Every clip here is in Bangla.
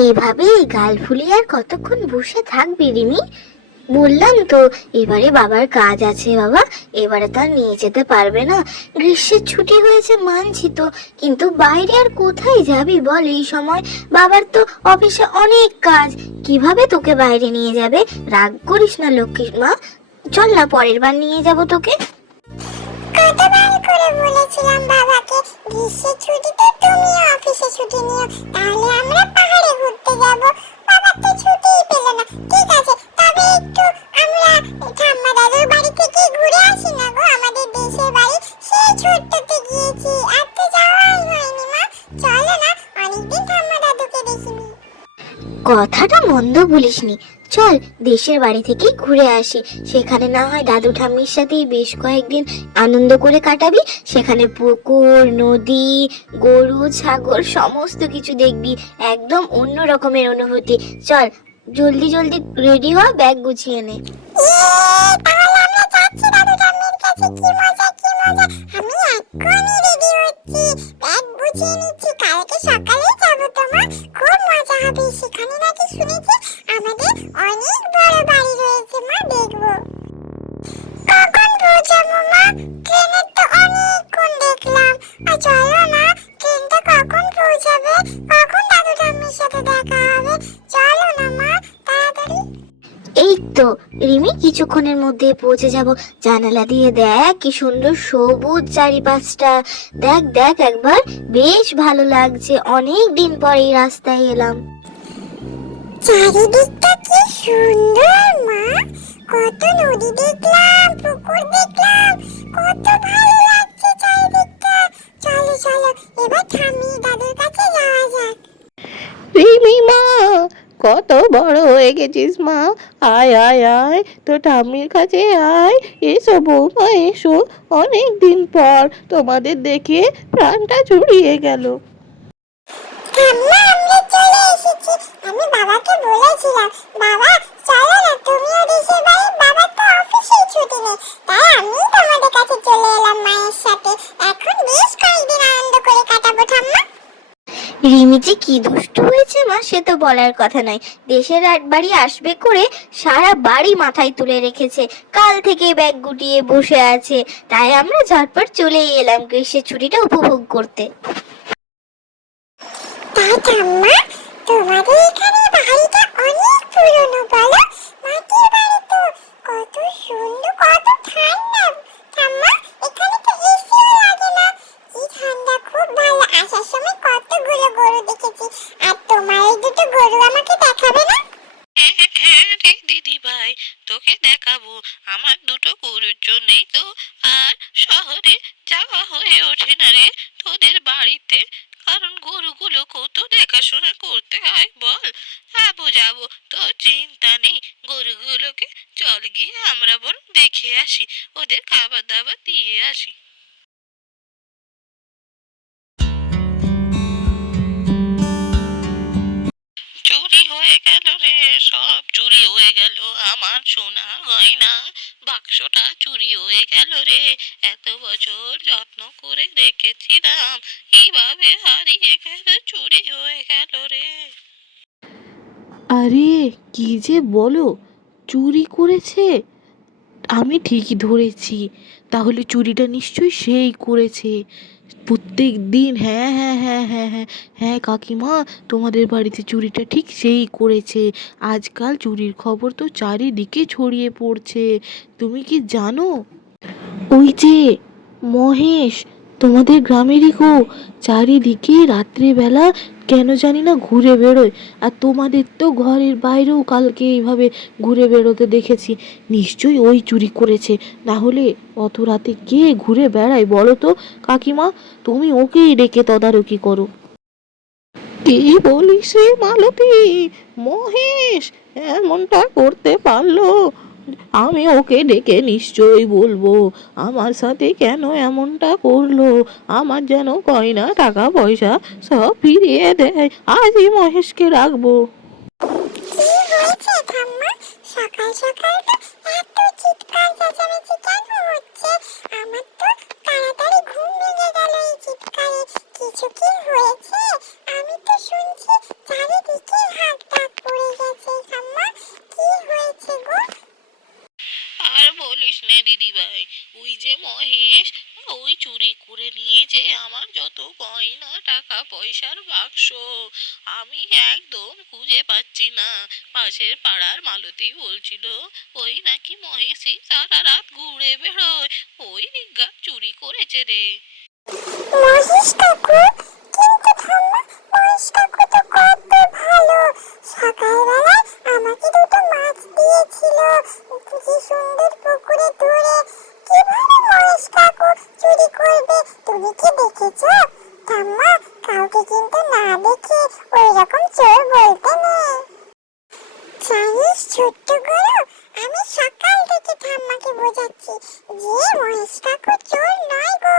এইভাবে গাল ফুলিয়ে আর কতক্ষণ বসে থাকবি রিমি? বললাম তো, এবারে বাবার কাজ আছে বাবা, এবারে তো আর নিয়ে যেতে পারবে না। গ্রীষ্মের ছুটি হয়েছে মানছি তো, কিন্তু বাইরে আর কোথায় যাবি বল? এই সময় বাবার তো অফিসে অনেক কাজ। কীভাবে তোকে বাইরে নিয়ে যাবে? রাগ করিস না লক্ষ্মী মা। চল না, পরের বার নিয়ে যাব তোকে। বলেছিলাম বাবাকে, গ্রীষ্মের ছুটিতে তুমি অফিসে ছুটি নিও, তাহলে আমরা কথাটা মন্দ বলিসনি। চল, দেশের বাড়ি থেকেই ঘুরে আসি। সেখানে না হয় দাদু ঠাম্মির সাথেই বেশ কয়েকদিন আনন্দ করে কাটাবি। সেখানে পুকুর, নদী, গরু, ছাগল, সমস্ত কিছু দেখবি। একদম অন্য রকমের অনুভূতি। চল, জলদি জলদি রেডি হ, ব্যাগ গুছিয়ে নে। আমি এক্ষুনি রেডি হচ্ছি। ব্যাগ গুছিয়ে নিচ্ছি। কালকে তোমার খুব মজা হবে সেখানে নাকি শুনেছি রিমি কিছুক্ষণের মধ্যে পৌঁছে যাব। জানালা দিয়ে দেখ কি সুন্দর সবুজ চারিপাশটা। দেখ দেখ একবার বেশ ভালো লাগছে। অনেক দিন পর এই রাস্তায় এলাম। চারিদিকটা কি সুন্দর মা। কত নদী দেখলাম পুকুর দেখলাম। কত ভালো লাগছে চারিদিকটা। চলো চলো এবার ঠাম্মি দাদুর কাছে যাওয়া যাক। রিমি মা কত বড় হয়ে গেছিস মা? আয় আয় আয় তো ঠাম্মির কাছে আয়। এসো বৌমা এসো। অনেক দিন পর তোমাদের দেখে প্রাণটা জুড়িয়ে গেল। ঠাম্মা আমরা চলে এসেছি। আমি বাবাকে বলেছিলাম বাবা চলো না তুমিও দেশের বাড়ি বাবার তো অফিসেই ছুটি নেই। তাই আমি তোমাদের কাছে চলে এলাম মায়ের সাথে। এখন বেশ কয়েকদিন আনন্দ করে কাটাবো ঠাম্মা। রিমি যে কি দুষ্টু হয়েছে মা, সে তো বলার কথা নয়। দেশের বাড়ি আসবে করে সারা বাড়ি মাথায় তুলে রেখেছে। কাল থেকে ব্যাগ গুটিয়ে বসে আছে। তাই আমরা ঝটপট চলেই এলাম গ্রীষ্মের ছুটিটা উপভোগ করতে। তাই তোমাদের এখানে বাড়িটা অনেক পুরনো, বলো মাটির বাড়ি তো কত সুন্দর কত ঠান্ডা ঠাম্মা এখানে তো এসিও লাগে না কি ঠান্ডা খুব ভালো আসার সময় কতগুলো গরু দেখেছি আর তোমার এই দুটো গরু আমাকে দেখাবে না হ্যাঁ রে দিদি ভাই তোকে দেখাবো। আমার দুটো গরুর জন্যই তো আর শহরে যাওয়া হয়ে ওঠে না রে। তোদের বাড়িতে কারণ গরুগুলো কত দেখাশোনা করতে হয় বল। যাব যাব। তো চিন্তা নেই। গরুগুলোকে চল গিয়ে আমরা বরং দেখে আসি। ওদের খাবার দাবার দিয়ে আসি। হয়ে গেল রে, সব চুরি হয়ে গেল, আমার সোনা গয়না বাক্সটা চুরি হয়ে গেল রে। এত বছর যত্ন করে রেখেছিলাম কীভাবে হারিয়ে গেল, চুরি হয়ে গেল রে। আরে, কি যে বলো, চুরি করেছে? আমি ঠিকই ধরেছি, তাহলে চুরিটা নিশ্চয়ই সেই করেছে। প্রত্যেক দিন হ্যাঁ হ্যাঁ হ্যাঁ হ্যাঁ হ্যাঁ হ্যাঁ কাকিমা, তোমাদের বাড়িতে চুরিটা ঠিক সেই করেছে। আজকাল চুরির খবর তো চারিদিকে ছড়িয়ে পড়ছে। তুমি কি জানো? ওই যে মহেশ তোমাদের গ্রামেরই গো। চারিদিকে রাত্রিবেলা কেন জানি না ঘুরে বেরোয় আর তোমাদের তো ঘরের বাইরেও কালকে এইভাবে ঘুরে বেরোতে দেখেছি। নিশ্চয়ই ওই চুরি করেছে। না হলে অত রাতে কে ঘুরে বেড়ায় বলো তো, কাকিমা? তুমি ওকেই ডেকে তদারকি করো। কি বলিস রে মালতী? মহেশ, এমনটা করতে পারল। আমি ওকে ডেকে নিশ্চয়ই বলব, আমার সাথে কেন এমনটা করল? আমার যেন কয়না টাকা, পয়সা সব ফিরিয়ে দেয়। আজই মহেশকে রাখব। সকাল সকাল এত চিৎকার, চেঁচামেচি কেন হচ্ছে? টাকা, পয়সার বাক্স, আমি একদম খুঁজে পাচ্ছি না। পাশের পাড়ার মালতী বলছিল, ওই নাকি মহেশই সারা রাত ঘুরে বেড়োয়, ওই নিজ্ঞা চুরি করেছে রে। মহেশ কিন্তু ঠাম্মা, মহেশ তো কত ভালো। সকালবেলায় আমাকে দুটো মাছ দিয়েছিল। কি সুন্দর পুকুরে কীভাবে মহেশ কাকু চুরি করবে? তুমি কি দেখেছ? ঠাম্মা, কাউকে কিন্তু না দেখে ওই রকম চোর বলতে নেই। জানিস ছোট্ট গরু, আমি সকাল থেকে ঠাম্মাকে বোঝাচ্ছি যে মহেশ কাকু চোর নয় গো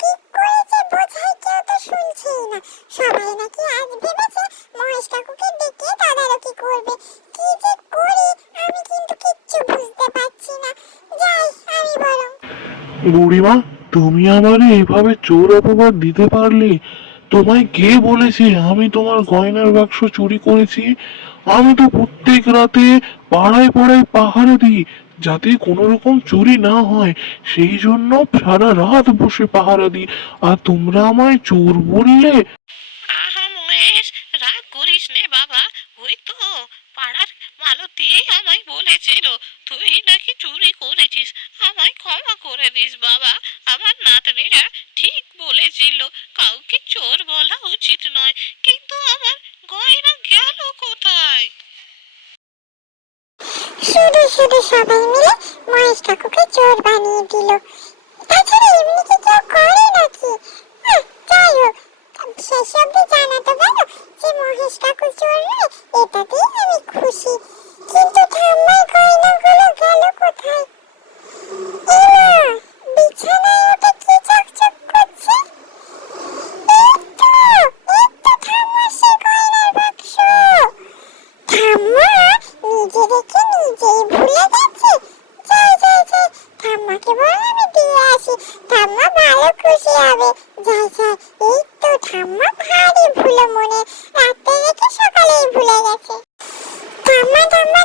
কি করেছে বোঝাই কেউ তো শুনছেই না সবাই নাকি আজ ভেবেছে মহেশ কাকুকে ডেকে তদারকি করবে কি যে করি আমি কিন্তু কিচ্ছু বুঝতে পারছি না যাই আমি বরং বুড়িমা, তুমি আমারে এভাবে চোর অপবাদ দিতে পারলে? তোমায় কে বলেছে আমি তোমার গয়নার বাক্স চুরি করেছি? আমি তো প্রত্যেক রাতে পাড়ায় পাড়ায় পাহারা দিই, যাতে কোনো রকম চুরি না হয়। সেই জন্য সারা রাত বসে পাহারা দিই। আর তোমরা আমায় চোর বললে? আহা মহেশ, রাগ করিস নে বাবা। ওই তো পাড়ার মালতী আমায় বলেছিল, তুই নাকি চুরি করেছিস? আমায় ক্ষমা করে দিস বাবা। আমার নাতনিরা ঠিক বলেছিল, কাউকে চোর বলা উচিত নয়, কিন্তু আমার গয়না গেল কোথায়? শুধু শুধু সবাই মিলে মহেশ কাকুকে চোর বানিয়ে দিল। তাছাড়া এমনি কি কেউ করে নাকি? যাই হোক শেষ অব্দি জানাতে পারো যে মহেশ কাকু চোর এটাতেই আমি খুশি। কিন্তু ঠাম্মার গয়নাগুলো গেল কোথায়? এমা বিছানায় ওটা কি চকচক করছে এই তো এই তো ঠাম্মার সে গয়নার বাক্স ঠাম্মা নিজে দেখে নিজেই ভুলে গেছে যাই যাই যাই ঠাম্মাকে বল আমি দিয়ে আসি ঠাম্মা ভালো খুশি হবে যাই যাই এই তো ঠাম্মা ভারী ভুলো মনে রাতে রেখে সকালেই ভুলে গেছে। ঠাম্মা ঠাম্মা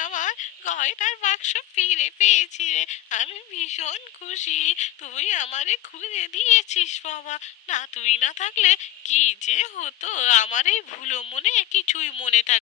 আমার গয়নার বাক্স ফিরে পেয়েছি রে। আমি ভীষণ খুশি। তুই আমারে খুঁজে দিয়েছিস বাবা। না, তুই না থাকলে কি যে হতো? আমার এই ভুলো মনে কিছুই মনে থাক